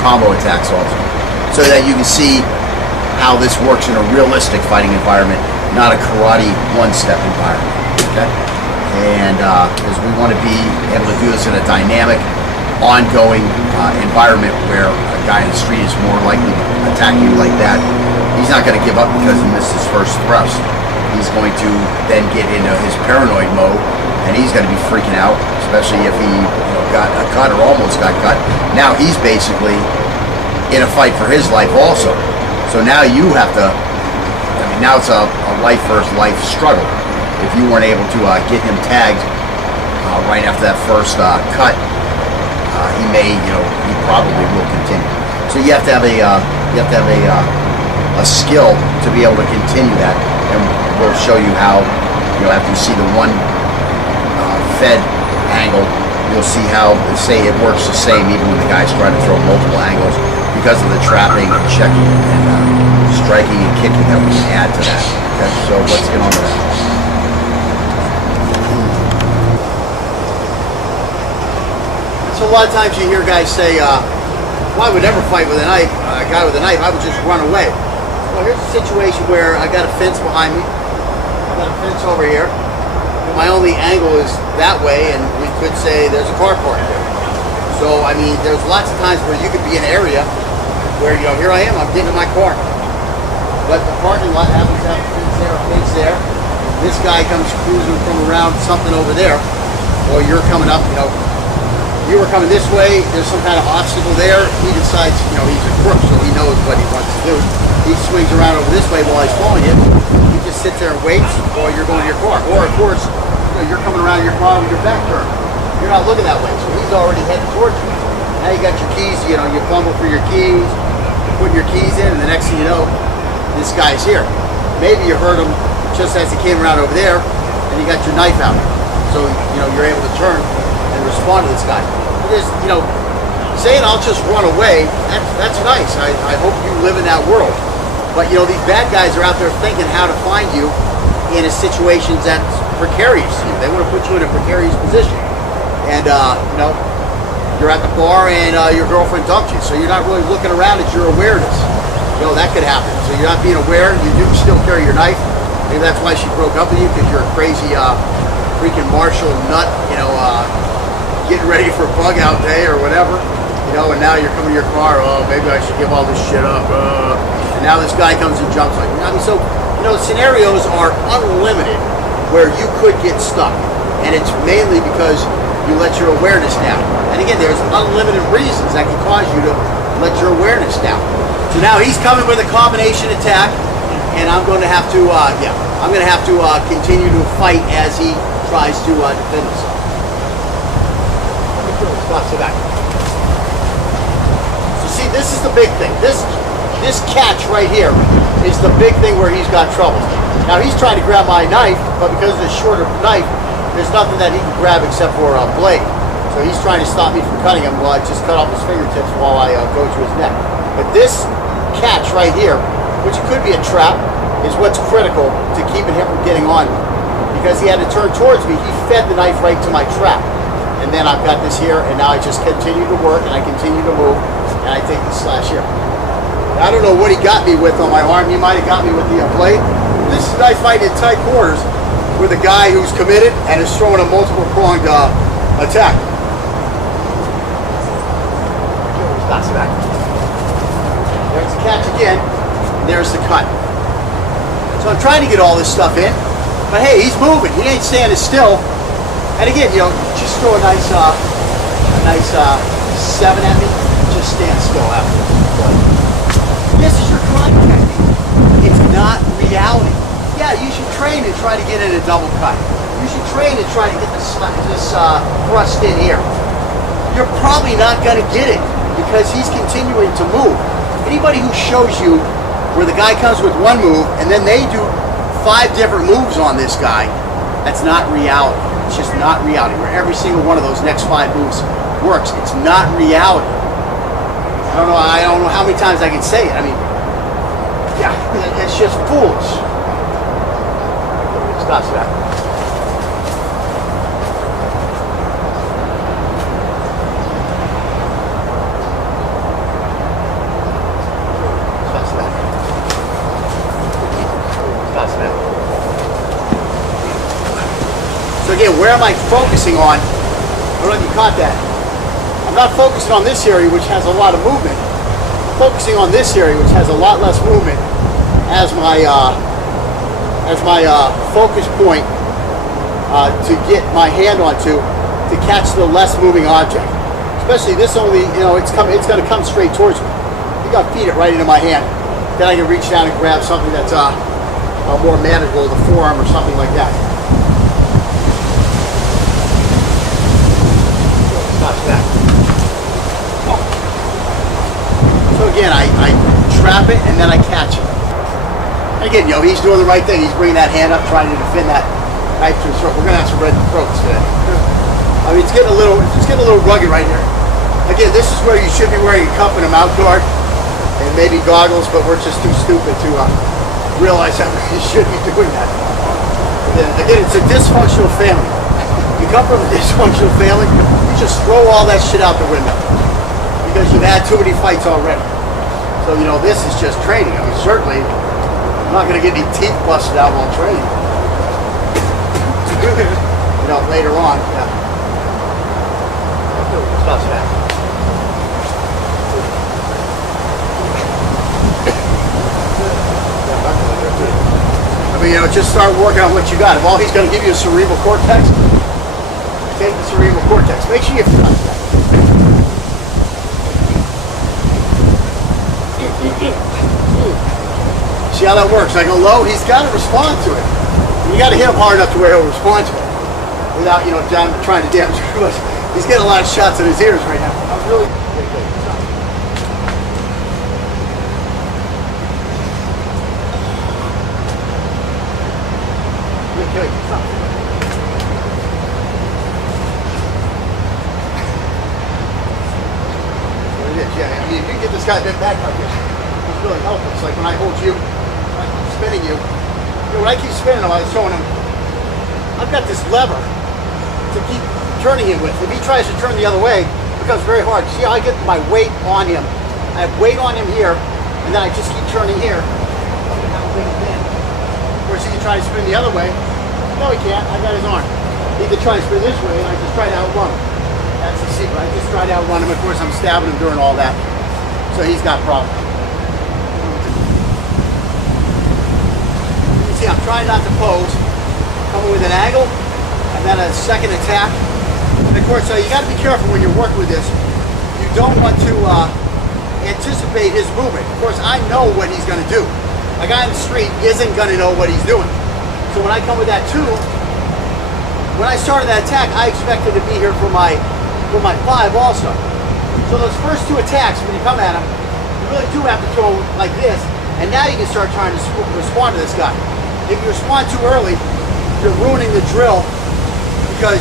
combo attacks also, so that you can see how this works in a realistic fighting environment, not a karate one-step environment. Okay, and because we want to be able to do this in a dynamic, ongoing environment where a guy in the street is more likely to attack you like that. He's not going to give up because he missed his first thrust. He's going to then get into his paranoid mode, and he's going to be freaking out, especially if he got a cut or almost got cut. Now he's basically in a fight for his life also. So now you have to, now it's a life versus life struggle. If you weren't able to get him tagged right after that first cut, he may, he probably will continue. So you have to have a skill to be able to continue that, and we'll show you how. After you see the one fed angle, you'll see how, say, it works the same even when the guy's trying to throw multiple angles because of the trapping and checking and striking and kicking that we can add to that. Okay, so let's get on to that. So a lot of times you hear guys say, well, I would never fight with a knife, a guy with a knife, I would just run away. Well, here's a situation where I got a fence behind me, I got a fence over here, but my only angle is that way, and we could say there's a car parked there. So, I mean, there's lots of times where you could be in an area where, here I am, I'm getting in my car. But the parking lot happens to have a fence there. This guy comes cruising from around something over there, or you're coming up, you were coming this way, there's some kind of obstacle there, he decides, he's a crook, so he knows what he wants to do. He swings around over this way while he's following you. He just sits there and waits while you're going to your car. Or, of course, you're coming around your car with your back turned. You're not looking that way, so he's already heading towards you. Now you got your keys, you fumble for your keys, you put your keys in, and the next thing you know, this guy's here. Maybe you heard him just as he came around over there, and you got your knife out. So, you're able to turn and respond to this guy. Because, saying I'll just run away, that's nice. I hope you live in that world. But, these bad guys are out there thinking how to find you in a situation that's precarious to you. They want to put you in a precarious position. And, you're at the bar and your girlfriend dumped you. So you're not really looking around at your awareness. That could happen. So you're not being aware. You do still carry your knife. Maybe that's why she broke up with you, because you're a crazy freaking martial nut, getting ready for bug out day or whatever, and now you're coming to your car, oh, maybe I should give all this shit up, and now this guy comes and jumps like, so, scenarios are unlimited where you could get stuck, and it's mainly because you let your awareness down. And again, there's unlimited reasons that can cause you to let your awareness down. So now he's coming with a combination attack, and I'm going to have to, continue to fight as he tries to defend himself. So see, this is the big thing. This catch right here is the big thing where he's got trouble. Now he's trying to grab my knife, but because of the shorter knife, there's nothing that he can grab except for a blade. So he's trying to stop me from cutting him while I just cut off his fingertips while I go to his neck. But this catch right here, which could be a trap, is what's critical to keeping him from getting on me. Because he had to turn towards me, he fed the knife right to my trap. And then I've got this here, and now I just continue to work, and I continue to move, and I take the slash here. Now, I don't know what he got me with on my arm. He might have got me with the blade. This is knife fighting in tight quarters with a guy who's committed and is throwing a multiple-pronged attack. There's the catch again, and there's the cut. So I'm trying to get all this stuff in, but hey, he's moving. He ain't standing still. And again, just throw a nice 7 at me. Just stand still after. This is your karate technique. It's not reality. Yeah, you should train and try to get in a double cut. You should train and try to get this thrust in here. You're probably not going to get it because he's continuing to move. Anybody who shows you where the guy comes with one move and then they do 5 different moves on this guy, that's not reality. It's just not reality. Where every single one of those next 5 moves works. It's not reality. I don't know how many times I can say it. I mean, yeah, it's just foolish. Stop that. again, where am I focusing on? I don't know if you caught that. I'm not focusing on this area, which has a lot of movement. I'm focusing on this area, which has a lot less movement, as my focus point to get my hand onto to catch the less moving object. Especially this only, you know, it's going to come straight towards me. I think I'll feed it right into my hand. Then I can reach down and grab something that's more manageable, the forearm or something like that. So again, I trap it and then I catch it. And again, you know, he's doing the right thing. He's bringing that hand up, trying to defend that knife to his throat. We're gonna have some red throats today. I mean, it's getting a little rugged right here. Again, this is where you should be wearing a cuff and a mouth guard and maybe goggles, but we're just too stupid to realize that we should be doing that. Again, it's a dysfunctional family. You come from a dysfunctional family, you just throw all that shit out the window because you've had too many fights already. So, you know, this is just training. I mean, certainly, I'm not going to get any teeth busted out while training. You know, later on, yeah. Stop that. I mean, you know, just start working on what you got. If all he's going to give you is cerebral cortex, take the cerebral cortex. Make sure you trust that. See how that works? I go low, he's got to respond to it. You got to hit him hard enough to where he'll respond to it without, you know, trying to damage him. He's getting a lot of shots in his ears right now. I'm really yeah, I mean, if you can get this guy bent back like this, it's really helpful. It's like when I hold you, I keep spinning you. You know, when I keep spinning him, I was showing him, I've got this lever to keep turning him with. If he tries to turn the other way, it becomes very hard. See how I get my weight on him? I have weight on him here, and then I just keep turning here. Of course, he can try to spin the other way. No, he can't. I got his arm. He can try to spin this way, and I just try to outrun him. That's the secret. I just try to outrun him. Of course, I'm stabbing him during all that. So he's got problems. You see, I'm trying not to pose. Coming with an angle, and then a second attack. And of course, you got to be careful when you're working with this. You don't want to anticipate his movement. Of course, I know what he's going to do. A guy in the street isn't going to know what he's doing. So when I come with that too, when I started that attack, I expected to be here for my 5 also. So those first 2 attacks, when you come at him, you really do have to throw like this, and now you can start trying to respond to this guy. If you respond too early, you're ruining the drill because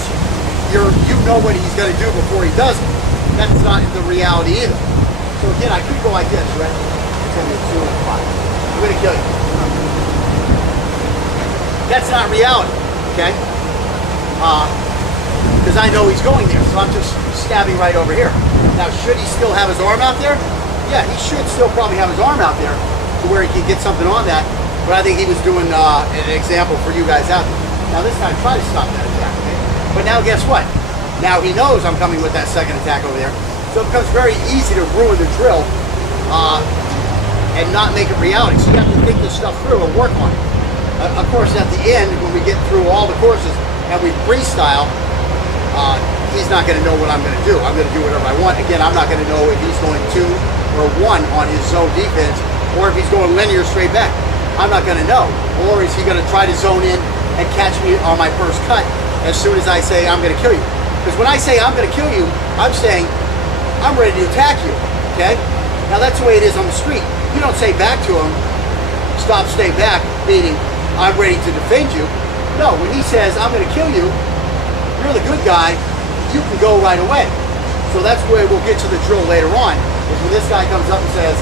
you know what he's going to do before he does it. That's not the reality either. So again, I could go like this, right? It's going to be 2 and 5. I'm going to kill you. That's not reality, okay? Because I know he's going there, so I'm just stabbing right over here. Now, should he still have his arm out there? Yeah, he should still probably have his arm out there to where he can get something on that. But I think he was doing an example for you guys out there. Now this time, try to stop that attack, okay? But now guess what? Now he knows I'm coming with that second attack over there. So it becomes very easy to ruin the drill and not make it reality. So you have to think this stuff through and work on it. Of course, at the end, when we get through all the courses and we freestyle, he's not going to know what I'm going to do. I'm going to do whatever I want. Again, I'm not going to know if he's going 2 or 1 on his zone defense or if he's going linear straight back. I'm not going to know. Or is he going to try to zone in and catch me on my first cut as soon as I say I'm going to kill you? Because when I say I'm going to kill you, I'm saying I'm ready to attack you, okay? Now that's the way it is on the street. You don't say back to him, stop, stay back, meaning I'm ready to defend you. No, when he says I'm going to kill you, you're the good guy, you can go right away. So that's where we'll get to the drill later on, is when this guy comes up and says,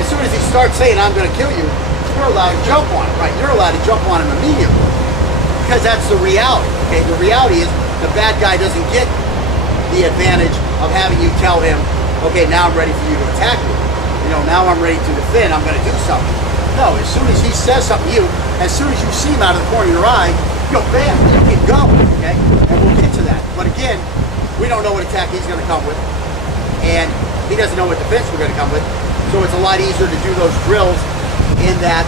as soon as he starts saying I'm going to kill you, you're allowed to jump on him, right? You're allowed to jump on him immediately. Because that's the reality, okay? The reality is the bad guy doesn't get the advantage of having you tell him, okay, now I'm ready for you to attack me. You know, now I'm ready to defend, I'm going to do something. No, as soon as he says something to you, as soon as you see him out of the corner of your eye, you go, bam, you can go. okay? And we'll get to that. But again, we don't know what attack he's going to come with, and he doesn't know what defense we're going to come with. So it's a lot easier to do those drills in that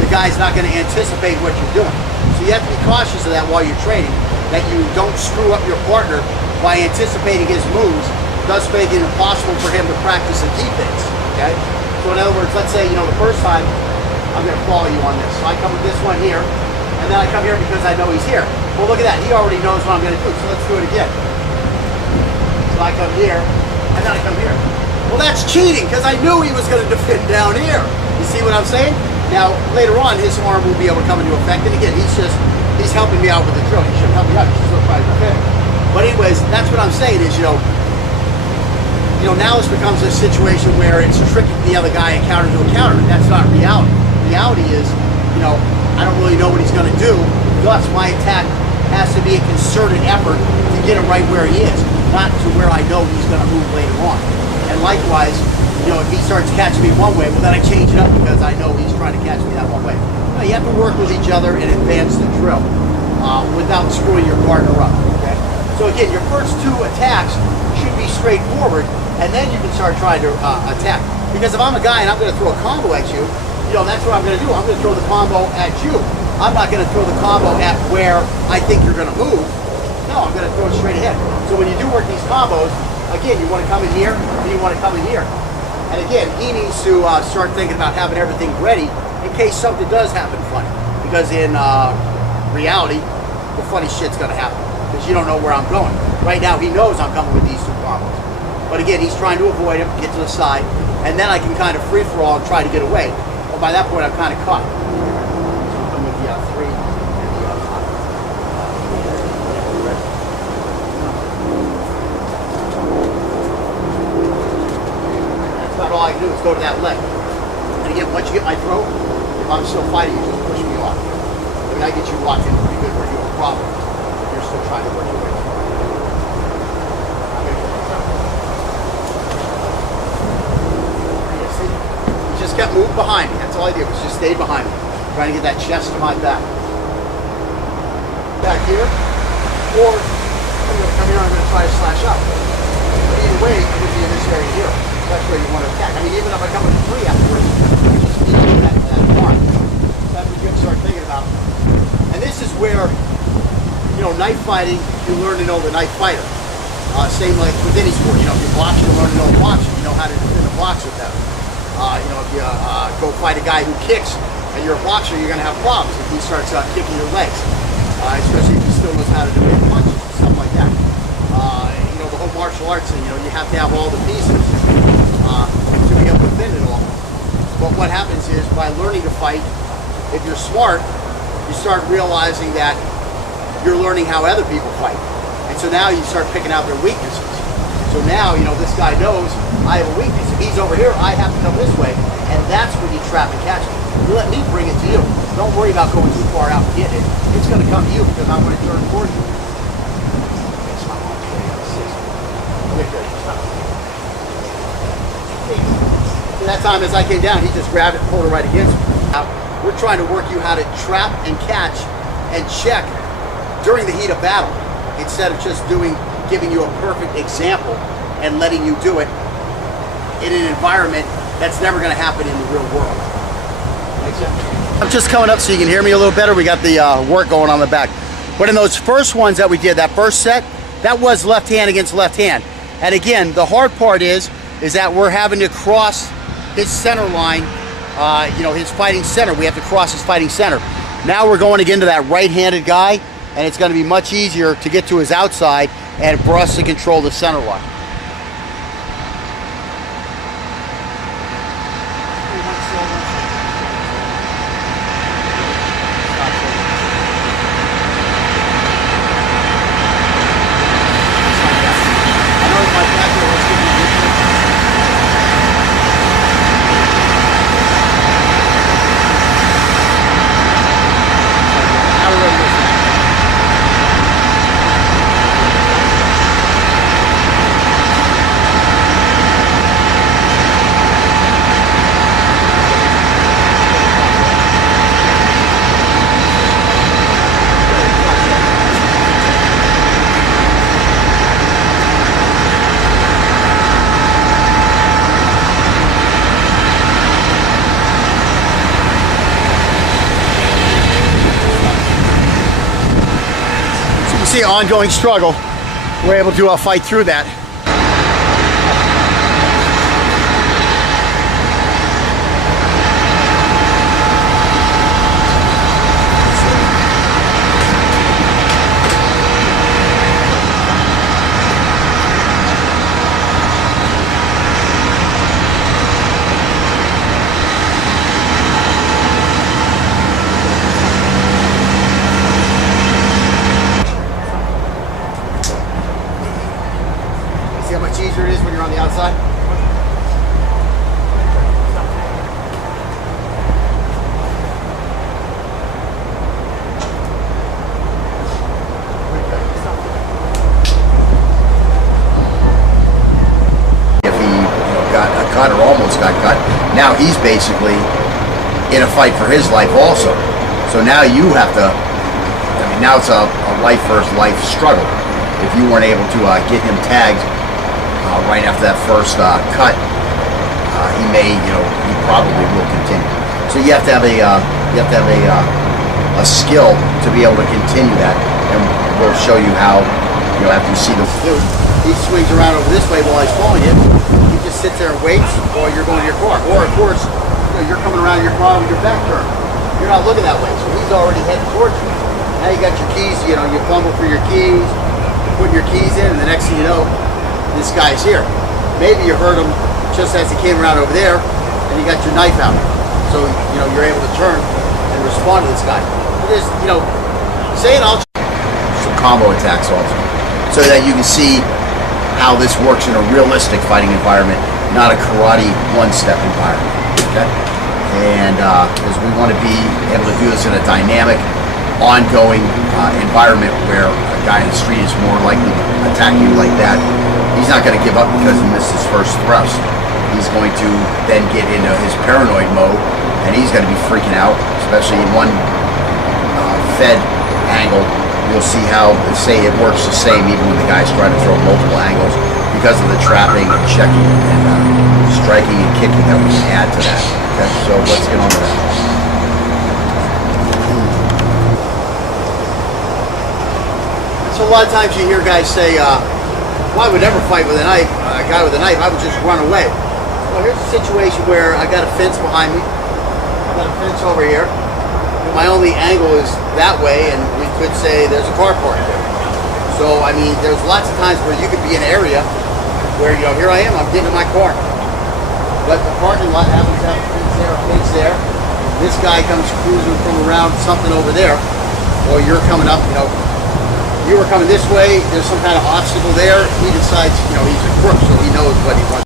the guy's not going to anticipate what you're doing. So you have to be cautious of that while you're training, that you don't screw up your partner by anticipating his moves, thus making it impossible for him to practice and keep things, okay? So in other words, let's say, the first time, I'm going to follow you on this. So I come with this one here, and then I come here because I know he's here. Well, look at that. He already knows what I'm going to do, so let's do it again. So I come here, and then I come here. Well, that's cheating, because I knew he was going to defend down here. You see what I'm saying? Now, later on, his arm will be able to come into effect, and again, he's helping me out with the drill. He shouldn't help me out, he's still trying to defend. But anyways, that's what I'm saying is, now this becomes a situation where it's tricking the other guy and counter to a counter. That's not reality. Reality is, I don't really know what he's going to do. Thus, my attack has to be a concerted effort to get him right where he is, not to where I know he's going to move later on. And likewise, if he starts catching me one way, well, then I change it up because I know he's trying to catch me that one way. You have to work with each other and advance the drill without screwing your partner up. Okay? So again, your first two attacks should be straightforward, and then you can start trying to attack. Because if I'm a guy and I'm going to throw a combo at you, that's what I'm going to do. I'm going to throw the combo at you. I'm not going to throw the combo at where I think you're going to move. No, I'm going to throw it straight ahead. So when you do work these combos, again, you want to come in here, and you want to come in here. And again, he needs to start thinking about having everything ready in case something does happen funny. Because in reality, the funny shit's going to happen. Because you don't know where I'm going. Right now, he knows I'm coming with these two combos. But again, he's trying to avoid him, get to the side, and then I can kind of free-for-all and try to get away. Well, by that point, I'm kind of caught. So I'm with the 3 and the 5. That's about all I can do is go to that leg. And again, once you get my throat, if I'm still fighting, you just push me off. I get you locked in pretty good where you have a problem. You're still trying to work your way through. Just kept moving behind me. That's all I did was just stay behind me, trying to get that chest to my back. Back here, or I'm going to come here and I'm going to try to slash up. But either way, it would be in this area here. That's where you want to attack. I mean, even if I come with a 3 afterwards, you just need that arm. That's what you have to start thinking about. And this is where, knife fighting, you learn to know the knife fighter. Same like with any sport. If you're boxing, you learn to know the boxer. You know how to defend a boxer better. If you go fight a guy who kicks and you're a boxer, you're going to have problems if he starts kicking your legs, especially if he still knows how to defend punches and stuff like that. The whole martial arts thing, you have to have all the pieces to be able to defend it all. But what happens is by learning to fight, if you're smart, you start realizing that you're learning how other people fight. And so now you start picking out their weaknesses. So now, this guy knows I have a weakness. If he's over here, I have to come this way. And that's when you trap and catch it. You let me bring it to you. Don't worry about going too far out and getting it. It's going to come to you because I'm going to turn towards you. That time as I came down, he just grabbed it and pulled it right against me. Now, we're trying to work you how to trap and catch and check during the heat of battle instead of just giving you a perfect example and letting you do it in an environment that's never going to happen in the real world. Makes sense? I'm just coming up so you can hear me a little better. We got the work going on the back. But in those first ones that we did, that first set, that was left hand against left hand. And again, the hard part is that we're having to cross his center line, his fighting center. We have to cross his fighting center. Now we're going again to that right-handed guy, and it's going to be much easier to get to his outside and for us to control the center line. see an ongoing struggle. We're able to fight through that. See how much easier it is when you're on the outside? If he got cut or almost got cut, now he's basically in a fight for his life also. So now you have to, now it's a life versus life struggle. If you weren't able to get him tagged right after that first cut, he may, he probably will continue. So you have to have a skill to be able to continue that, and we'll show you how. After you see the dude, he swings around over this way while he's following you. He just sits there and waits while you're going to your car. Or of course, you're coming around your car with your back turned. You're not looking that way, so he's already heading towards you. Now you got your keys. You fumble for your keys, put your keys in, and the next thing you know, this guy's here. Maybe you heard him just as he came around over there, and you got your knife out. So you're able to turn and respond to this guy. It is, saying I'll some combo attacks also, so that you can see how this works in a realistic fighting environment, not a karate one-step environment. Okay, and because we want to be able to do this in a dynamic, ongoing environment where a guy in the street is more likely to attack you like that. He's not going to give up because he missed his first thrust. He's going to then get into his paranoid mode, and he's going to be freaking out, especially in one fed angle. You'll see how, say, it works the same even when the guy's trying to throw multiple angles because of the trapping and checking and striking and kicking that we can add to that. Okay, so let's get on to that. So a lot of times you hear guys say, well, I would never fight with a knife, a guy with a knife, I would just run away. Well, here's a situation where I got a fence behind me. I got a fence over here. My only angle is that way, and we could say there's a car parked there. So, I mean, there's lots of times where you could be in an area where, here I am, I'm getting in my car. But the parking lot happens to have a fence there, a fence there. This guy comes cruising from around something over there, or you're coming up, you were coming this way, there's some kind of obstacle there, he decides, he's a crook, so he knows what he wants.